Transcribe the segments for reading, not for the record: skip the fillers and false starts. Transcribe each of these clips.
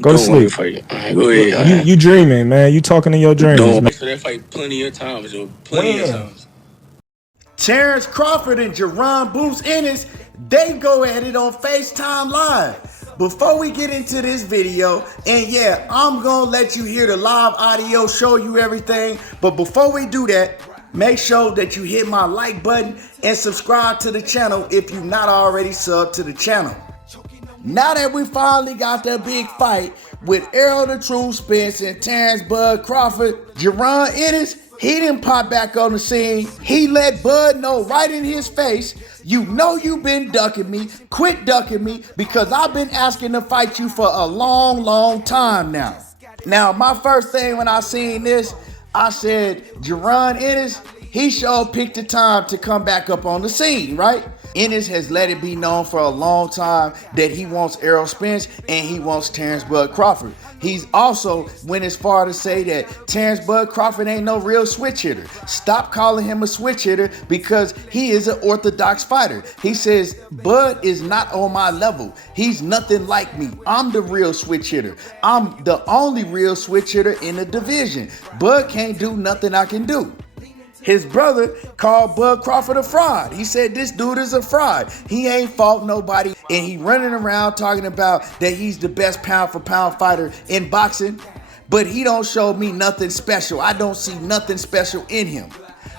Go to Don't want to sleep. fight. All right, go ahead. You dreaming, man. You talking in your dreams, Don't man. want for that fight plenty of times, yo. Plenty of When? times. Terence Crawford and Jaron Ennis, they go at it on FaceTime Live. Before we get into this video, and yeah, I'm gonna let you hear the live audio, show you everything, but before we do that, make sure that you hit my like button and subscribe to the channel if you're not already subbed to the channel. Now that we finally got that big fight with Errol the True Spence and Terence Bud Crawford, Jaron Ennis, he didn't pop back on the scene. He let Bud know right in his face, you know you've been ducking me, quit ducking me, because I've been asking to fight you for a long, long time now. Now, my first thing when I seen this, I said, Jaron Ennis, he sure picked the time to come back up on the scene, right? Ennis has let it be known for a long time that he wants Errol Spence and he wants Terence Bud Crawford. He's also went as far to say that Terence Bud Crawford ain't no real switch hitter. Stop calling him a switch hitter because he is an orthodox fighter. He says, Bud is not on my level. He's nothing like me. I'm the real switch hitter. I'm the only real switch hitter in the division. Bud can't do nothing I can do. His brother called Bud Crawford a fraud. He said this dude is a fraud. He ain't fought nobody, and he running around talking about that he's the best pound for pound fighter in boxing, but he don't show me nothing special. I don't see nothing special in him.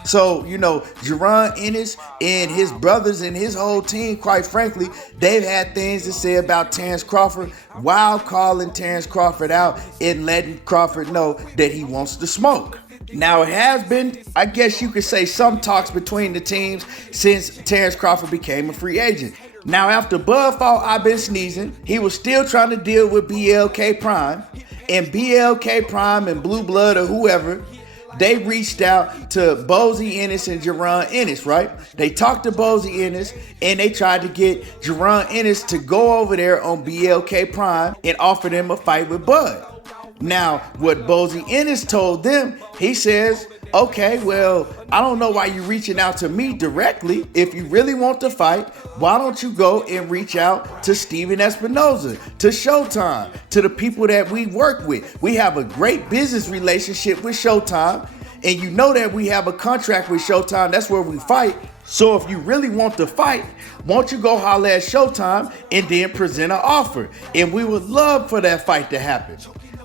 So, you know, Jaron Ennis and his brothers and his whole team, quite frankly, they've had things to say about Terence Crawford while calling Terence Crawford out and letting Crawford know that he wants to smoke. Now, it has been, I guess you could say, some talks between the teams since Terence Crawford became a free agent. Now, after Bud fought I've Been Sneezing, he was still trying to deal with BLK Prime. And BLK Prime and Blue Blood or whoever, they reached out to Bozy Ennis and Jaron Ennis, right? They talked to Bozy Ennis and they tried to get Jaron Ennis to go over there on BLK Prime and offer them a fight with Bud. Now, what Bozy Ennis told them, he says, okay, well, I don't know why you're reaching out to me directly. If you really want to fight, why don't you go and reach out to Steven Espinoza, to Showtime, to the people that we work with. We have a great business relationship with Showtime, and you know that we have a contract with Showtime. That's where we fight. So if you really want to fight, won't you go holler at Showtime and then present an offer? And we would love for that fight to happen.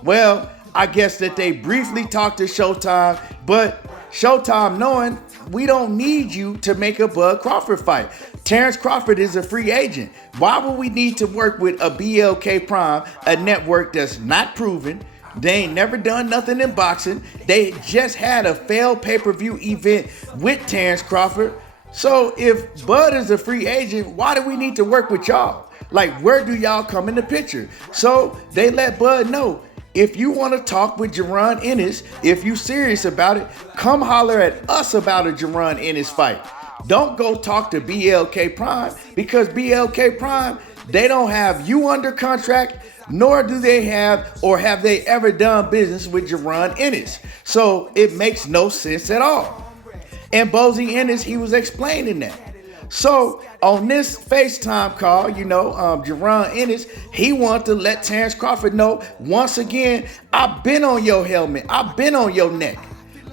Well, I guess that they briefly talked to Showtime, but Showtime knowing we don't need you to make a Bud Crawford fight. Terence Crawford is a free agent. Why would we need to work with a BLK Prime, a network that's not proven? They ain't never done nothing in boxing. They just had a failed pay-per-view event with Terence Crawford. So if Bud is a free agent, why do we need to work with y'all? Like, where do y'all come in the picture? So they let Bud know, if you want to talk with Jaron Ennis, if you serious about it, come holler at us about a Jaron Ennis fight. Don't go talk to BLK Prime, because BLK Prime, they don't have you under contract, nor do they have or have they ever done business with Jaron Ennis. So it makes no sense at all. And Bozy Ennis, he was explaining that. So on this FaceTime call, you know, Jaron Ennis, he wanted to let Terence Crawford know, once again, I've been on your helmet. I've been on your neck.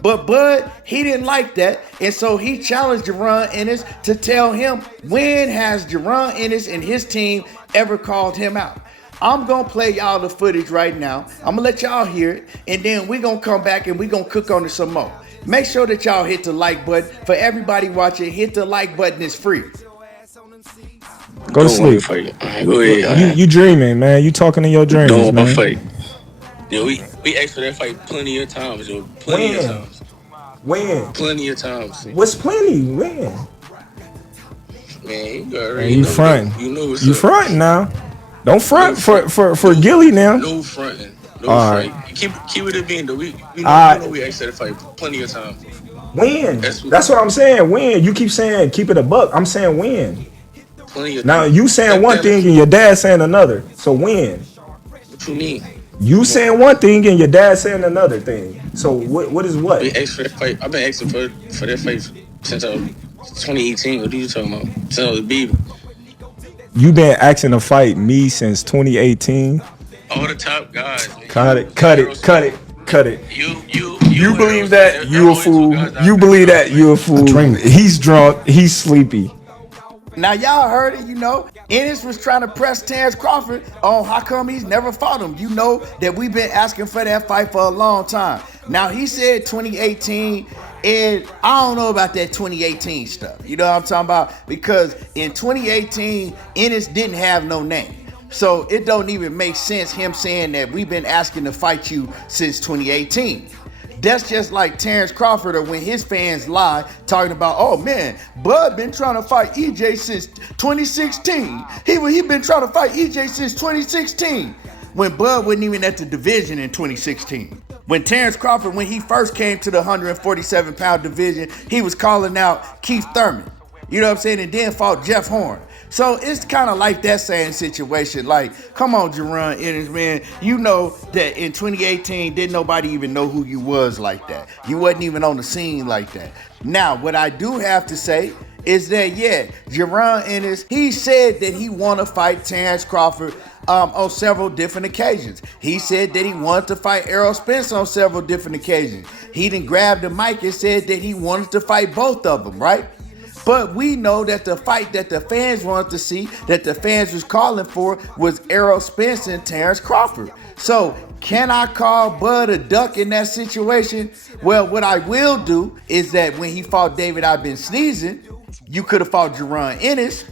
But Bud, he didn't like that. And so he challenged Jaron Ennis to tell him, when has Jaron Ennis and his team ever called him out? I'm going to play y'all the footage right now. I'm going to let y'all hear it. And then we're going to come back and we're going to cook on it some more. Make sure that y'all hit the like button. For everybody watching, hit the like button. It's free. Go to Don't want to sleep. fight. All right, go ahead. You dreaming, man. You talking in your dreams, Don't want to man. fight. Yo, we asked for that fight plenty of times, yo. Plenty of When? times. When? Plenty of times. What's plenty? When? Man, you Man, already you know, yo. fronting. You know what's You up. fronting now. Don't No front front. for No, Gilly now. no fronting. No All front. right. Keep it a being though. You know Uh, we asked for that fight plenty of times. when? That's what, That's what I'm saying. When? You keep saying keep it a buck. I'm saying when. plenty of Now you saying one thing and your dad saying another. So when? what you mean? You saying one thing and your dad saying another thing. So what is We what? asked for that fight. I've been asking for that fight since 2018. What are you talking about? Since I was a baby. You been asking to fight me since 2018. all the top guys, man. Cut it, cut it, cut it, cut it. You You and Errol believe Spence, that? they're You a only two fool. guys that I You think believe can that? You a replace him. fool. He's drunk. He's sleepy. Now y'all heard it, Ennis was trying to press Terence Crawford on how come he's never fought him. You know that we've been asking for that fight for a long time. Now he said 2018, and I don't know about that 2018 stuff. You know what I'm talking about? Because in 2018, Ennis didn't have no name. So it don't even make sense him saying that we've been asking to fight you since 2018. That's just like Terence Crawford or when his fans lie talking about, oh man, Bud been trying to fight EJ since 2016. He been trying to fight EJ since 2016. When Bud wasn't even at the division in 2016. When Terence Crawford, when he first came to the 147-pound division, he was calling out Keith Thurman. You know what I'm saying? And then fought Jeff Horn. So it's kind of like that same situation. Like, come on, Jaron Ennis, man. You know that in 2018, didn't nobody even know who you was like that. You wasn't even on the scene like that. Now, what I do have to say is that, yeah, Jaron Ennis, he said that he want to fight Terence Crawford on several different occasions. He said that he wanted to fight Errol Spence on several different occasions. He done grabbed the mic and said that he wanted to fight both of them, right? But we know that the fight that the fans wanted to see, that the fans was calling for, was Errol Spence and Terence Crawford. So can I call Bud a duck in that situation? Well, what I will do is that when he fought David I've Been Sneezing, you could have fought Jaron Ennis.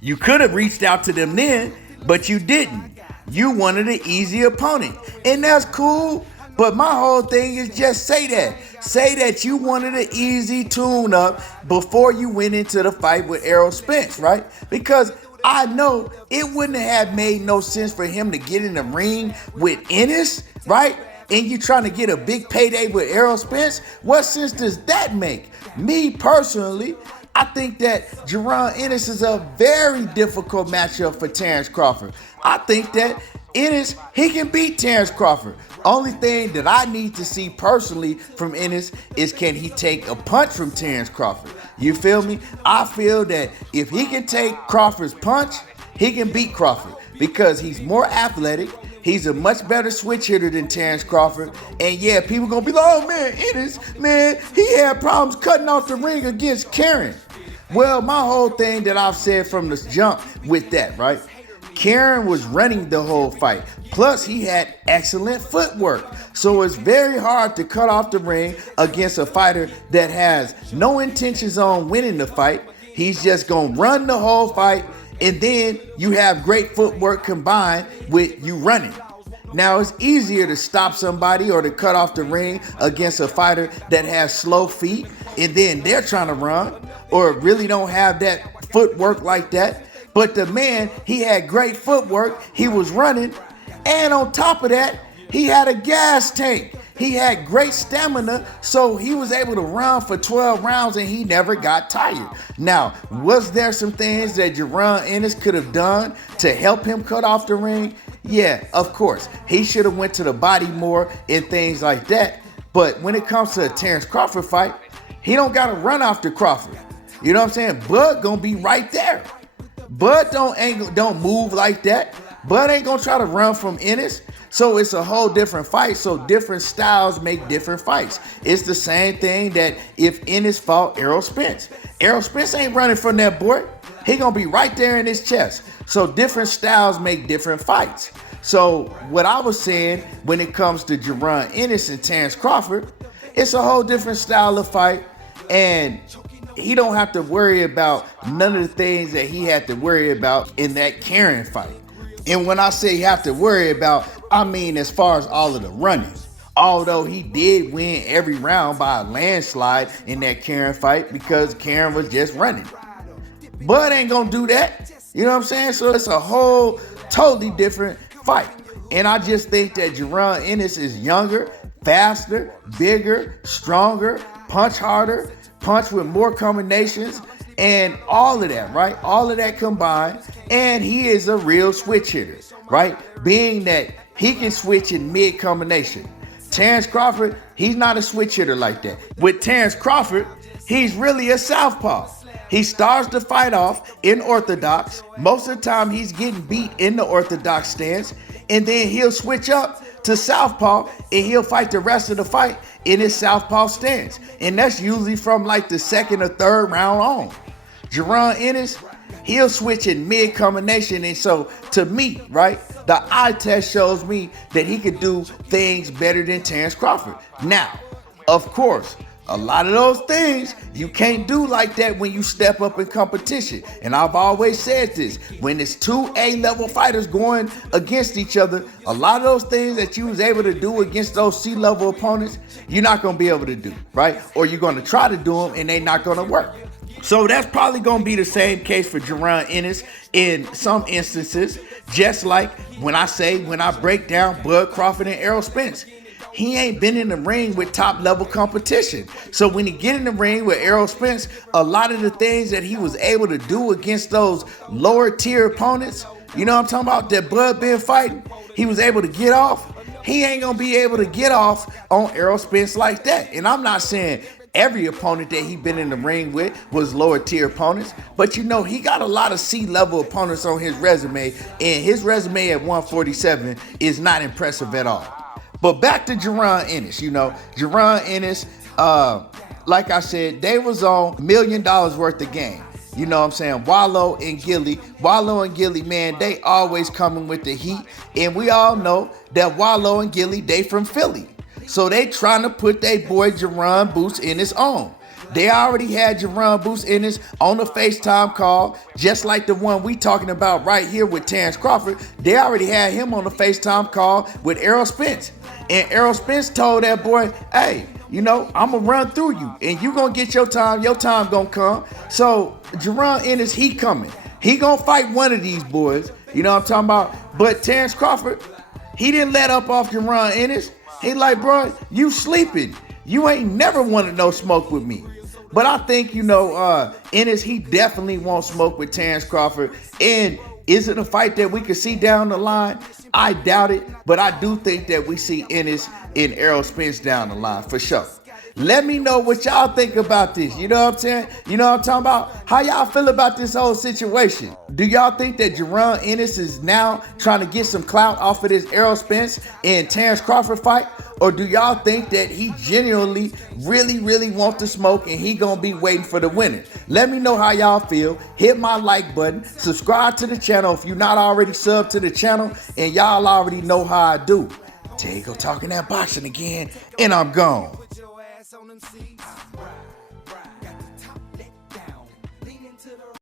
You could have reached out to them then, but you didn't. You wanted an easy opponent. And that's cool. But my whole thing is just say that. Say that you wanted an easy tune-up before you went into the fight with Errol Spence, right? Because I know it wouldn't have made no sense for him to get in the ring with Ennis, right? And you trying to get a big payday with Errol Spence? What sense does that make? Me personally, I think that Jaron Ennis is a very difficult matchup for Terence Crawford. I think that Ennis, he can beat Terence Crawford. Only thing that I need to see personally from Ennis is can he take a punch from Terence Crawford? You feel me? I feel that if he can take Crawford's punch, he can beat Crawford because he's more athletic. He's a much better switch hitter than Terence Crawford. And yeah, people gonna be like, oh man, Ennis, man, he had problems cutting off the ring against Karen. Well, my whole thing that I've said from the jump with that, right? Karen was running the whole fight. Plus, he had excellent footwork. So it's very hard to cut off the ring against a fighter that has no intentions on winning the fight. He's just gonna run the whole fight, and then you have great footwork combined with you running. Now, it's easier to stop somebody or to cut off the ring against a fighter that has slow feet, and then they're trying to run or really don't have that footwork like that. But the man, he had great footwork, he was running, and on top of that, he had a gas tank. He had great stamina, so he was able to run for 12 rounds and he never got tired. Now, was there some things that Jaron Ennis could have done to help him cut off the ring? Yeah, of course. He should have went to the body more and things like that. But when it comes to a Terence Crawford fight, he don't got to run after Crawford. You know what I'm saying? Bud gonna be right there. Bud don't move like that. Bud ain't gonna try to run from Ennis. So it's a whole different fight. So different styles make different fights. It's the same thing that if Ennis fought Errol Spence. Errol Spence ain't running from that boy. He gonna be right there in his chest. So different styles make different fights. So what I was saying when it comes to Jaron Ennis and Terence Crawford, it's a whole different style of fight. And he don't have to worry about none of the things that he had to worry about in that Karen fight. And when I say have to worry about, I mean as far as all of the running. Although he did win every round by a landslide in that Karen fight because Karen was just running. Bud ain't gonna do that. You know what I'm saying? So it's a whole totally different fight. And I just think that Jaron Ennis is younger, faster, bigger, stronger, punch harder, punch with more combinations, and all of that, right? All of that combined, and he is a real switch hitter, right? Being that he can switch in mid combination. Terence Crawford, he's not a switch hitter like that. With Terence Crawford, he's really a southpaw. He starts the fight off in orthodox. Most of the time, he's getting beat in the orthodox stance, and then he'll switch up to southpaw and he'll fight the rest of the fight in his southpaw stance. And that's usually from like the second or third round on. Jaron Ennis, he'll switch in mid combination. And so to me, right, the eye test shows me that he could do things better than Terence Crawford. Now, of course, a lot of those things you can't do like that when you step up in competition. And I've always said this, when it's two A-level fighters going against each other, a lot of those things that you was able to do against those C-level opponents, you're not going to be able to do, right? Or you're going to try to do them and they're not going to work. So that's probably going to be the same case for Jaron Ennis in some instances, just like when I break down Bud Crawford and Errol Spence. He ain't been in the ring with top level competition. So when he get in the ring with Errol Spence, a lot of the things that he was able to do against those lower tier opponents, you know what I'm talking about, that Bud been fighting, he was able to get off. He ain't gonna be able to get off on Errol Spence like that. And I'm not saying every opponent that he been in the ring with was lower tier opponents, but you know, he got a lot of C-level opponents on his resume, and his resume at 147 is not impressive at all. But back to Jaron Ennis, Jaron Ennis, like I said, they was on $1 million worth of game. You know what I'm saying? Wallow and Gilly, man, they always coming with the heat. And we all know that Wallow and Gilly, they from Philly. So they trying to put their boy Jaron Boots Ennis on. They already had Jaron Boots Ennis on the FaceTime call, just like the one we talking about right here with Terence Crawford. They already had him on the FaceTime call with Errol Spence. And Errol Spence told that boy, hey, I'm going to run through you, and you going to get your time going to come. So Jaron Ennis, he coming. He going to fight one of these boys, you know what I'm talking about? But Terence Crawford, he didn't let up off Jaron Ennis. He like, bro, you sleeping. You ain't never wanted no smoke with me. But I think, Ennis, he definitely won't smoke with Terence Crawford. And is it a fight that we could see down the line? I doubt it, but I do think that we see Ennis and Errol Spence down the line for sure. Let me know what y'all think about this. You know what I'm saying? You know what I'm talking about? How y'all feel about this whole situation? Do y'all think that Jaron Ennis is now trying to get some clout off of this Errol Spence and Terence Crawford fight? Or do y'all think that he genuinely really want to smoke and he gonna be waiting for the winner? Let me know how y'all feel. Hit my like button. Subscribe to the channel if you're not already subbed to the channel, and y'all already know how I do. There you go, talking that boxing again, and I'm gone.